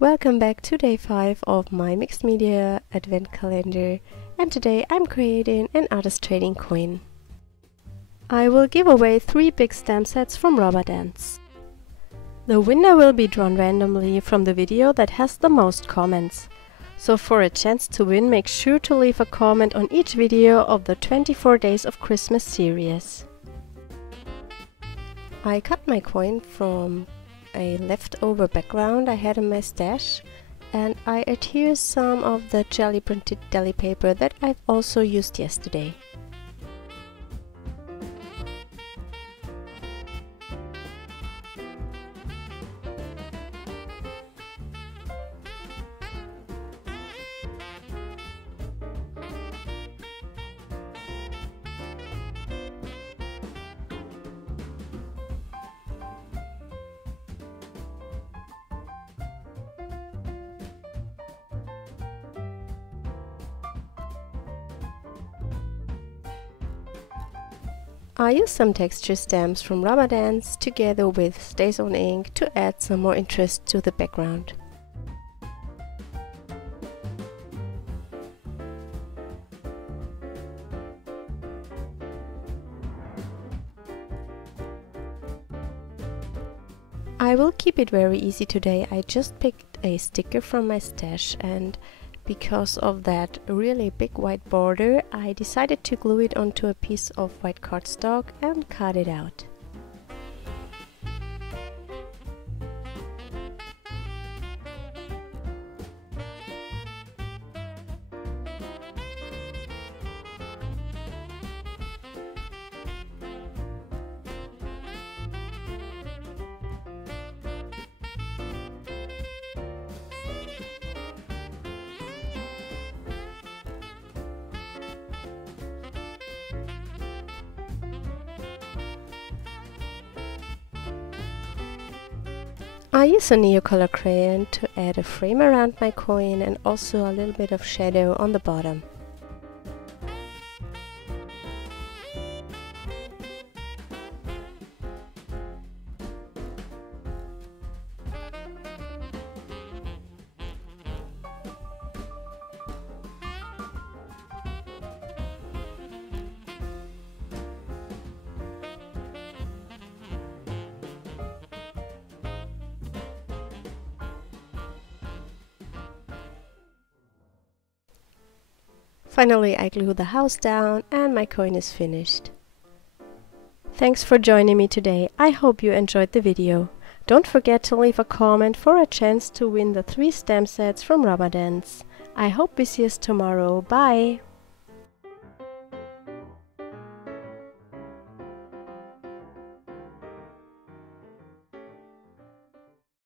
Welcome back to day 5 of my mixed media advent calendar, and today I'm creating an artist trading coin. I will give away 3 big stamp sets from Rubber Dance. The winner will be drawn randomly from the video that has the most comments. So for a chance to win, make sure to leave a comment on each video of the 24 Days of Christmas series. I cut my coin from a leftover background I had in my stash, and I adhere some of the Gelli printed Deli paper that I've also used yesterday. I used some texture stamps from Rubber Dance together with Stays On ink to add some more interest to the background. I will keep it very easy today. I just picked a sticker from my stash, and because of that really big white border, I decided to glue it onto a piece of white cardstock and cut it out. I use a Neocolor crayon to add a frame around my coin and also a little bit of shadow on the bottom. Finally, I glue the house down and my coin is finished. Thanks for joining me today. I hope you enjoyed the video. Don't forget to leave a comment for a chance to win the 3 stamp sets from Rubber Dance. I hope we see us tomorrow. Bye!